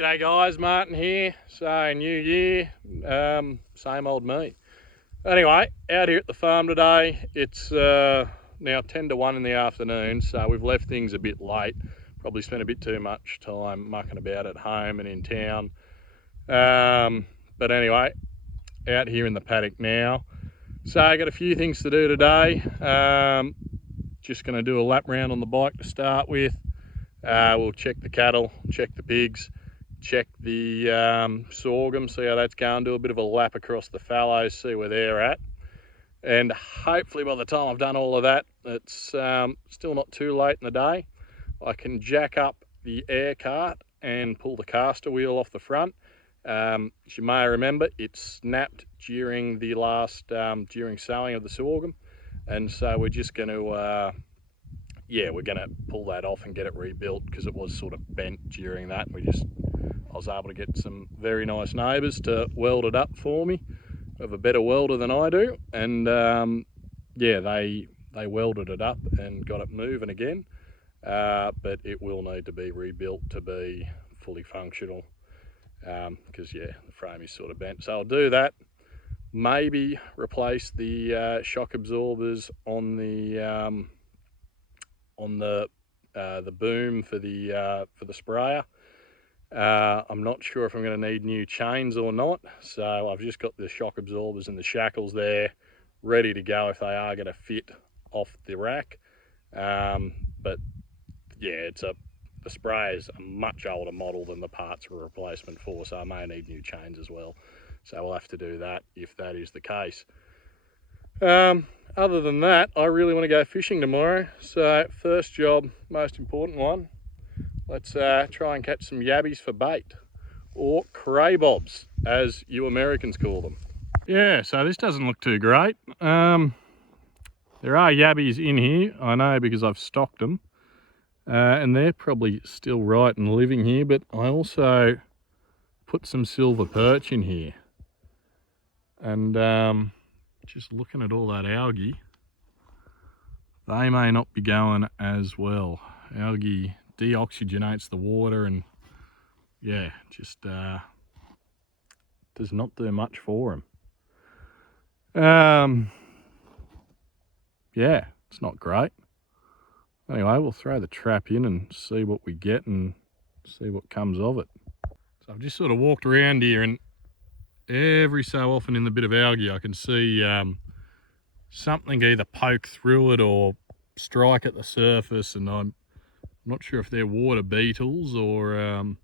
G'day guys, Martin here. So new year, same old me. Anyway, out here at the farm today. It's now 10 to 1 in the afternoon, so we've left things a bit late. Probably spent a bit too much time mucking about at home and in town. But anyway, out here in the paddock now. So I got a few things to do today. Just going to do a lap round on the bike to start with. We'll check the cattle, check the pigs, check the sorghum, see how that's going, do a bit of a lap across the fallows, see where they're at. And hopefully by the time I've done all of that, it's still not too late in the day. I can jack up the air cart and pull the caster wheel off the front. As you may remember, it snapped during the last, during sowing of the sorghum. And so we're just going to, we're going to pull that off and get it rebuilt because it was sort of bent during that. I was able to get some very nice neighbours to weld it up for me. I have a better welder than I do, and they welded it up and got it moving again. But it will need to be rebuilt to be fully functional because the frame is sort of bent. So I'll do that. Maybe replace the shock absorbers on the boom for the sprayer. I'm not sure if I'm going to need new chains or not, so I've just got the shock absorbers and the shackles there ready to go if they are going to fit off the rack. But yeah, the spray is a much older model than the parts are a replacement for, so I may need new chains as well. So we'll have to do that if that is the case. Other than that, I really want to go fishing tomorrow. So first job, most important one, let's try and catch some yabbies for bait, or craybobs, as you Americans call them. Yeah, so this doesn't look too great. There are yabbies in here, I know, because I've stocked them. And they're probably still right and living here, but I also put some silver perch in here. And just looking at all that algae, they may not be going as well. Algae deoxygenates the water and just does not do much for them. It's not great. Anyway, we'll throw the trap in and see what we get and see what comes of it. So I've just sort of walked around here, and every so often in the bit of algae I can see something either poke through it or strike at the surface, and I'm not sure if they're water beetles or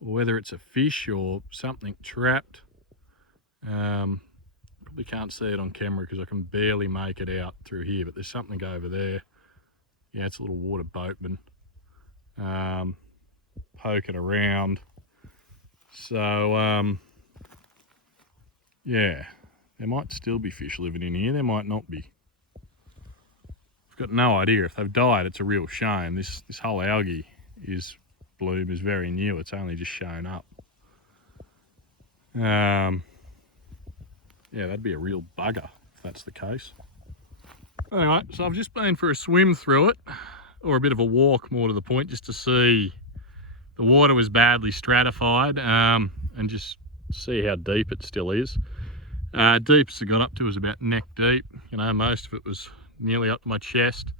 whether it's a fish or something trapped. Probably can't see it on camera because I can barely make it out through here, but there's something over there. Yeah, it's a little water boatman poking around. So there might still be fish living in here, there might not be. I've got no idea. If they've died, it's a real shame. This whole algae bloom is very new. It's only just shown up. That'd be a real bugger if that's the case. Anyway, so I've just been for a swim through it, or a bit of a walk more to the point, just to see. The water was badly stratified, and just see how deep it still is. Deepest it got up to was about neck deep. You know, most of it was nearly up to my chest.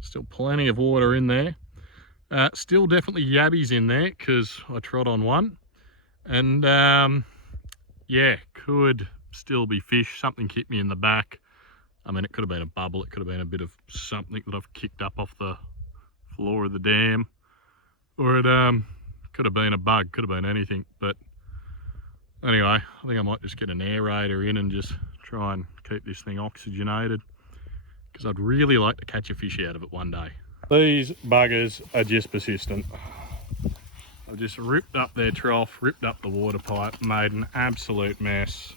Still plenty of water in there. Still definitely yabbies in there because I trod on one. And could still be fish. Something hit me in the back. I mean, it could have been a bubble. It could have been a bit of something that I've kicked up off the floor of the dam. Or it could have been a bug, could have been anything. But anyway, I think I might just get an aerator in and just try and keep this thing oxygenated, because I'd really like to catch a fish out of it one day. These buggers are just persistent. I've just ripped up their trough, ripped up the water pipe, made an absolute mess.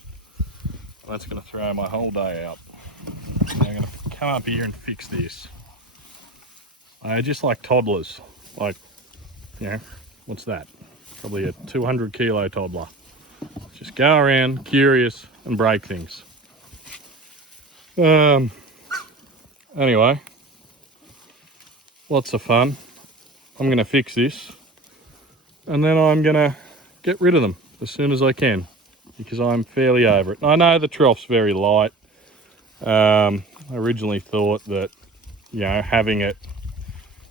That's going to throw my whole day out. I'm going to come up here and fix this. They're just like toddlers. Like, what's that? Probably a 200 kilo toddler. Just go around curious and break things. Anyway, lots of fun. I'm going to fix this. and then I'm gonna get rid of them as soon as I can because I'm fairly over it. I know the trough's very light. I originally thought that, you know, having it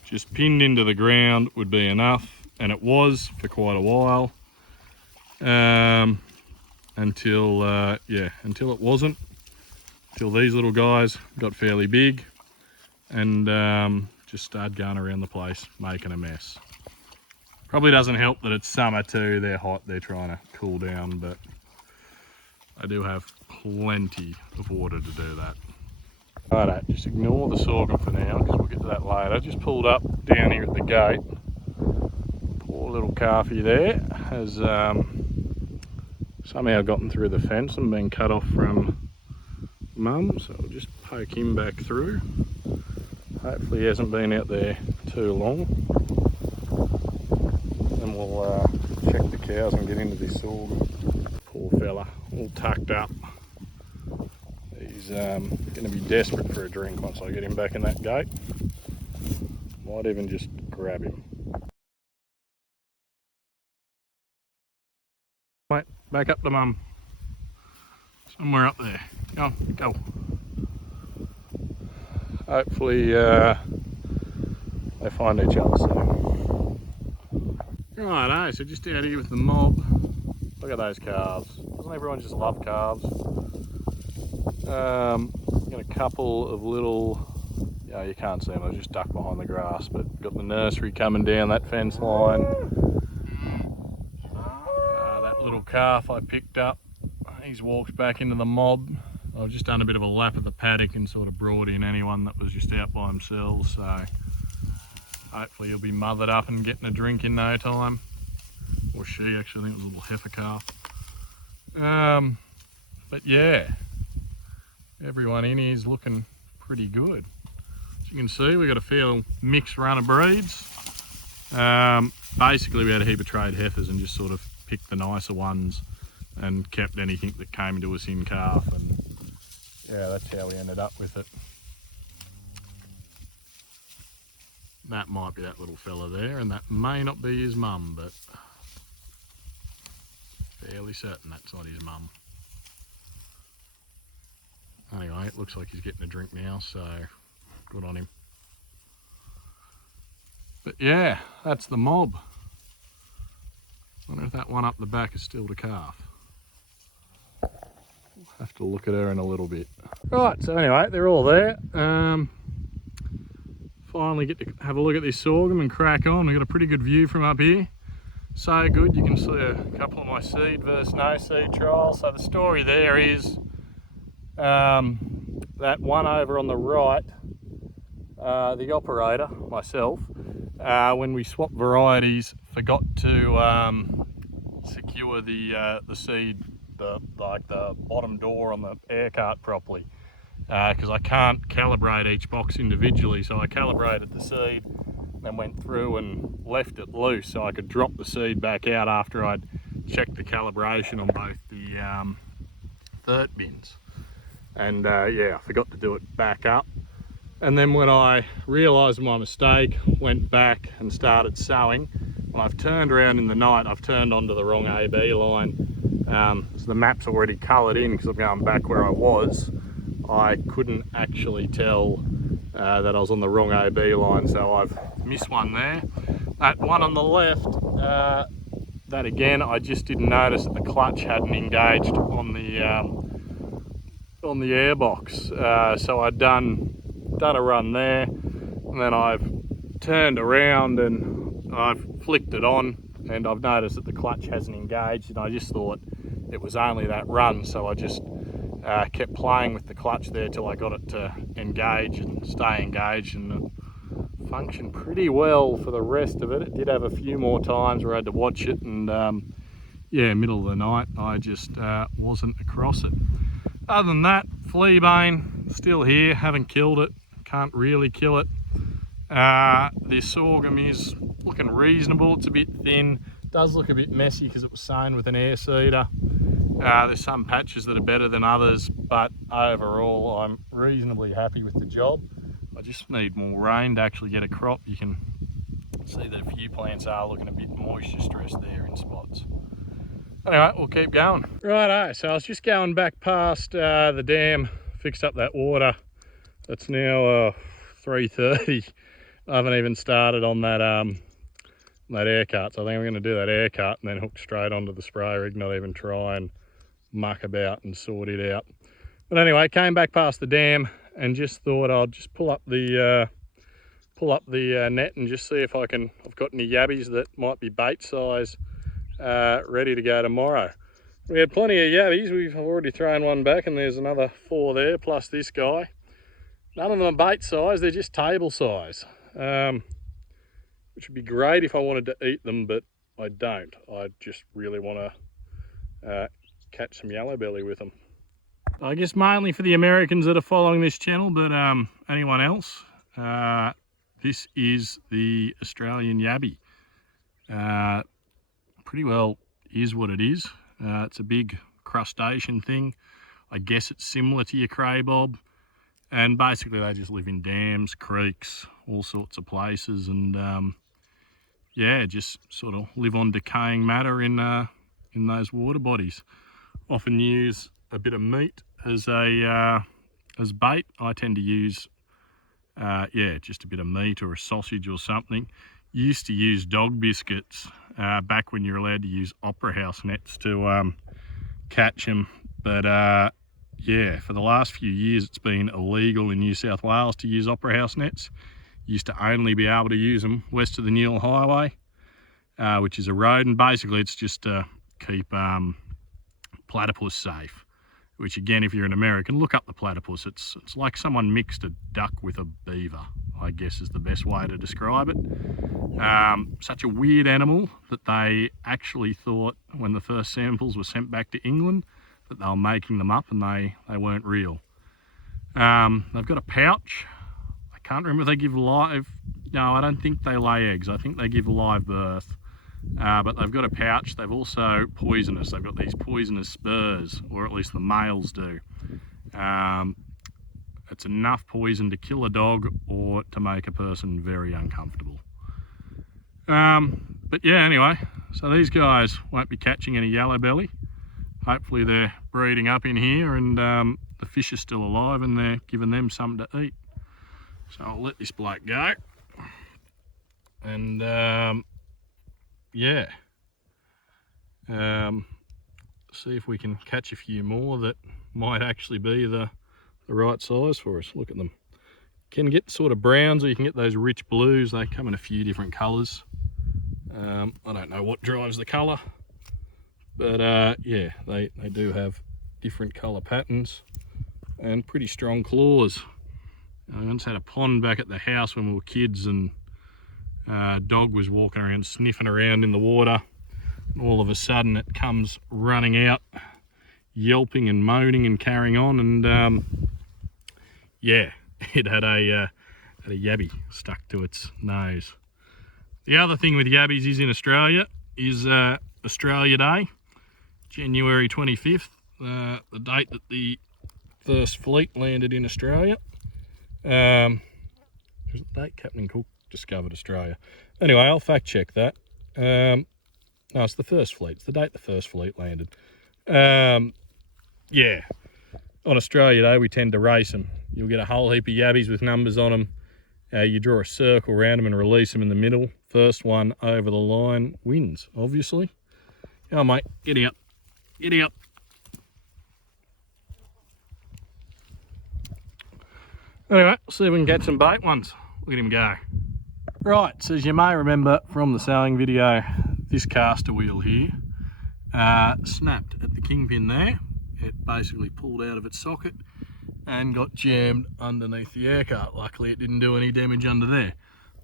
just pinned into the ground would be enough, and it was for quite a while, until it wasn't, until these little guys got fairly big and just started going around the place making a mess. Probably doesn't help that it's summer too. They're hot, they're trying to cool down, but I do have plenty of water to do that. Righto, just ignore the sorghum for now because we'll get to that later. Just pulled up down here at the gate. Poor little calfie there has somehow gotten through the fence and been cut off from mum, so I'll just poke him back through. Hopefully he hasn't been out there too long. Then we'll check the cows and get into this sorghum. Poor fella, all tucked up. He's going to be desperate for a drink once I get him back in that gate. Might even just grab him. Wait, back up to mum. Somewhere up there. Go on, go. Hopefully they find each other soon. Righto, so just out here with the mob. Look at those calves. Doesn't everyone just love calves? Got a couple of little, yeah, you can't see them, they're just ducked behind the grass, but got the nursery coming down that fence line. That little calf I picked up, he's walked back into the mob. I've just done a bit of a lap of the paddock and sort of brought in anyone that was just out by themselves, so hopefully he'll be mothered up and getting a drink in no time. Or she, actually, I think it was a little heifer calf. But yeah, everyone in here is looking pretty good. As you can see, we've got a fair mixed run of breeds. Basically, we had a heap of trade heifers and just sort of picked the nicer ones and kept anything that came into us in calf, and yeah, that's how we ended up with it. That might be that little fella there, and that may not be his mum, but fairly certain that's not his mum. Anyway, it looks like he's getting a drink now, so good on him. But yeah, that's the mob. Wonder if that one up the back is still the calf. We'll have to look at her in a little bit. Right, so anyway, they're all there. Finally get to have a look at this sorghum and crack on. We've got a pretty good view from up here. So good, you can see a couple of my seed versus no seed trials. So the story there is that one over on the right, the operator, myself, when we swapped varieties, forgot to secure the seed, the bottom door on the air cart properly, because I can't calibrate each box individually. So I calibrated the seed, then went through and left it loose so I could drop the seed back out after I'd checked the calibration on both the third bins. And yeah, I forgot to do it back up. And then when I realised my mistake, went back and started sowing. When I've turned around in the night, I've turned onto the wrong AB line. So the map's already coloured in because I'm going back where I was. I couldn't actually tell that I was on the wrong AB line, so I've missed one there. That one on the left, that again, I just didn't notice that the clutch hadn't engaged on the airbox. So I'd done a run there, and then I've turned around and I've flicked it on, and I've noticed that the clutch hasn't engaged, and I just thought it was only that run, so I just kept playing with the clutch there till I got it to engage and stay engaged, and it functioned pretty well for the rest of it. It did have a few more times where I had to watch it, and yeah, middle of the night I just wasn't across it. Other than that, fleabane still here, haven't killed it, can't really kill it. This sorghum is looking reasonable. It's a bit thin, does look a bit messy because it was sown with an air seeder. There's some patches that are better than others, but overall I'm reasonably happy with the job. I just need more rain to actually get a crop. You can See that a few plants are looking a bit moisture stressed there in spots. Anyway, we'll keep going. Righto, so I was just going back past the dam, fixed up that water. It's now 3:30. I haven't even started on that that air cut, so I think I'm going to do that air cut and then hook straight onto the spray rig, not even try and muck about and sort it out. But anyway, came back past the dam and just thought I'd just pull up the net and just see if I've got any yabbies that might be bait size ready to go tomorrow. We had plenty of yabbies. We've already thrown one back and there's another 4 there, plus this guy. None of them are bait size, they're just table size. Which would be great if I wanted to eat them, but I don't. I just really want to catch some yellow belly with them. I guess mainly for the Americans that are following this channel, but anyone else, this is the Australian yabby. Pretty well is what it is. It's a big crustacean thing. I guess it's similar to your craybob, and basically they just live in dams, creeks, all sorts of places, and yeah, just sort of live on decaying matter in those water bodies. Often use a bit of meat as bait. I tend to use yeah, just a bit of meat or a sausage or something. Used to use dog biscuits back when you're allowed to use opera house nets to catch them, but yeah, for the last few years it's been illegal in New South Wales to use opera house nets. Used to only be able to use them west of the Newell Highway, which is a road, and basically it's just to keep platypus safe. Which again, if you're an American, look up the platypus. It's like someone mixed a duck with a beaver, I guess is the best way to describe it. Such a weird animal that they actually thought when the first samples were sent back to England that they were making them up and they weren't real. They've got a pouch. I can't remember if they give live. No, I don't think they lay eggs. I think they give live birth. But they've got a pouch. They've also poisonous. They've got these poisonous spurs, or at least the males do. It's enough poison to kill a dog or to make a person very uncomfortable. But yeah, anyway, so these guys won't be catching any yellow belly. Hopefully they're breeding up in here and the fish are still alive and they're giving them something to eat. So I'll let this bloke go. And yeah, see if we can catch a few more that might actually be the right size for us. Look at them. You can get sort of browns or you can get those rich blues. They come in a few different colours. I don't know what drives the colour, but yeah, they do have different colour patterns and pretty strong claws. I once had a pond back at the house when we were kids, and dog was walking around sniffing around in the water, and all of a sudden it comes running out yelping and moaning and carrying on, and yeah, it had a yabby stuck to its nose. The other thing with yabbies is in Australia is Australia Day, January 25th, the date that the first fleet landed in Australia. Was it the date Captain Cook discovered Australia? Anyway, I'll fact check that. No, it's the first fleet. It's the date the first fleet landed. Yeah, on Australia Day we tend to race them. You'll get a whole heap of yabbies with numbers on them. You draw a circle around them and release them in the middle. First one over the line wins, obviously. Oh mate, get out. Get out. Anyway, see if we can get some bait ones. Look at him go. Right, so as you may remember from the sailing video, this caster wheel here snapped at the kingpin there. It basically pulled out of its socket and got jammed underneath the air cart. Luckily it didn't do any damage under there.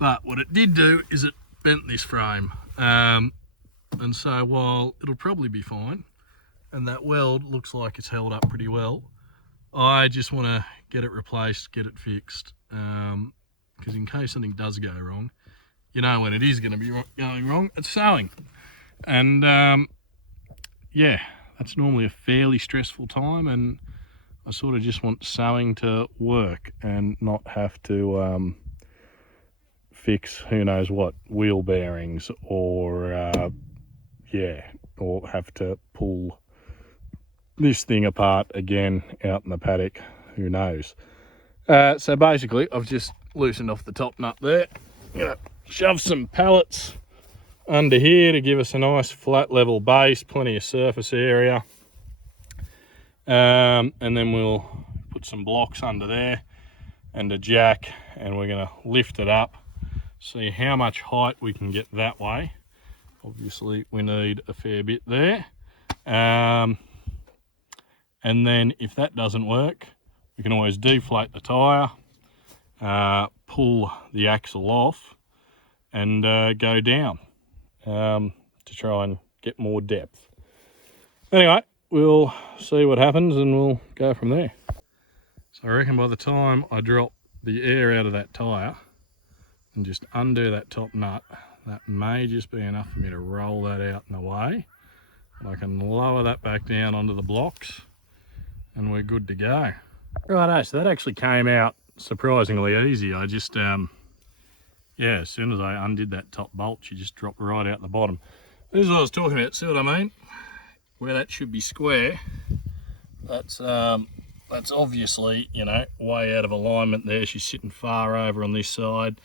But what it did do is it bent this frame. And so while it'll probably be fine, and that weld looks like it's held up pretty well, I just want to get it replaced, get it fixed, because in case something does go wrong, you know when it is going to be going wrong, it's sewing. And yeah, that's normally a fairly stressful time, and I sort of just want sewing to work and not have to fix who knows what wheel bearings, or yeah, or have to pull this thing apart again out in the paddock, who knows. So basically I've just loosened off the top nut there. I'm gonna shove some pallets under here to give us a nice flat level base, plenty of surface area, and then we'll put some blocks under there and a jack, and we're going to lift it up, see how much height we can get that way. Obviously we need a fair bit there, and then if that doesn't work, we can always deflate the tyre, pull the axle off and go down to try and get more depth. Anyway, we'll see what happens and we'll go from there. So I reckon by the time I drop the air out of that tyre and just undo that top nut, that may just be enough for me to roll that out and away. I can lower that back down onto the blocks and we're good to go. Righto, so that actually came out surprisingly easy. I just, yeah, as soon as I undid that top bolt, she just dropped right out the bottom. This is what I was talking about, see what I mean? Where that should be square, that's obviously, you know, way out of alignment there. She's sitting far over on this side.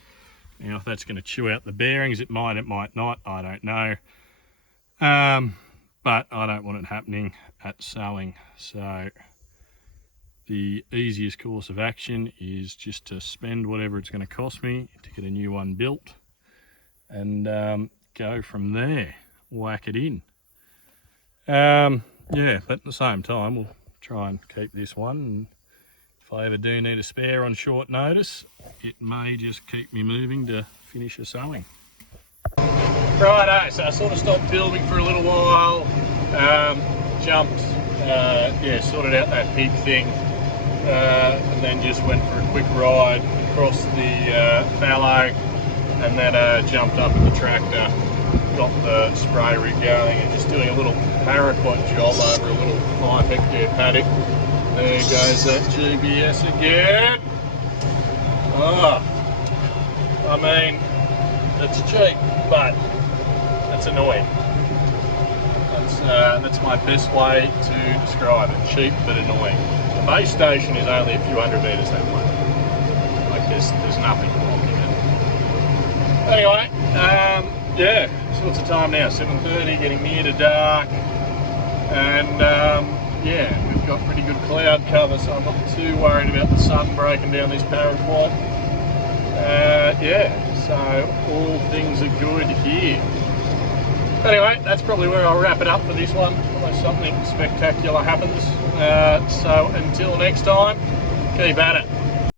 Now, if that's going to chew out the bearings, it might not, I don't know. But I don't want it happening at sowing. So the easiest course of action is just to spend whatever it's going to cost me to get a new one built and go from there, whack it in. Yeah, but at the same time, we'll try and keep this one, and if I ever do need a spare on short notice, it may just keep me moving to finish a sowing. Righto, so I sort of stopped building for a little while, jumped, yeah, sorted out that pig thing, and then just went for a quick ride across the fallow, and then jumped up in the tractor, got the spray rig going, and just doing a little paraquat job over a little 5 hectare paddock. There goes that GBS again. Oh, I mean, it's cheap, but it's annoying. That's my best way to describe it. Cheap but annoying. The base station is only a few hundred metres that way. Like there's nothing blocking it. Anyway, yeah, so what's the time now? 7:30, getting near to dark, and yeah, we've got pretty good cloud cover, so I'm not too worried about the sun breaking down this paraquat. Yeah, so all things are good here. Anyway, that's probably where I'll wrap it up for this one, unless something spectacular happens. So until next time, keep at it.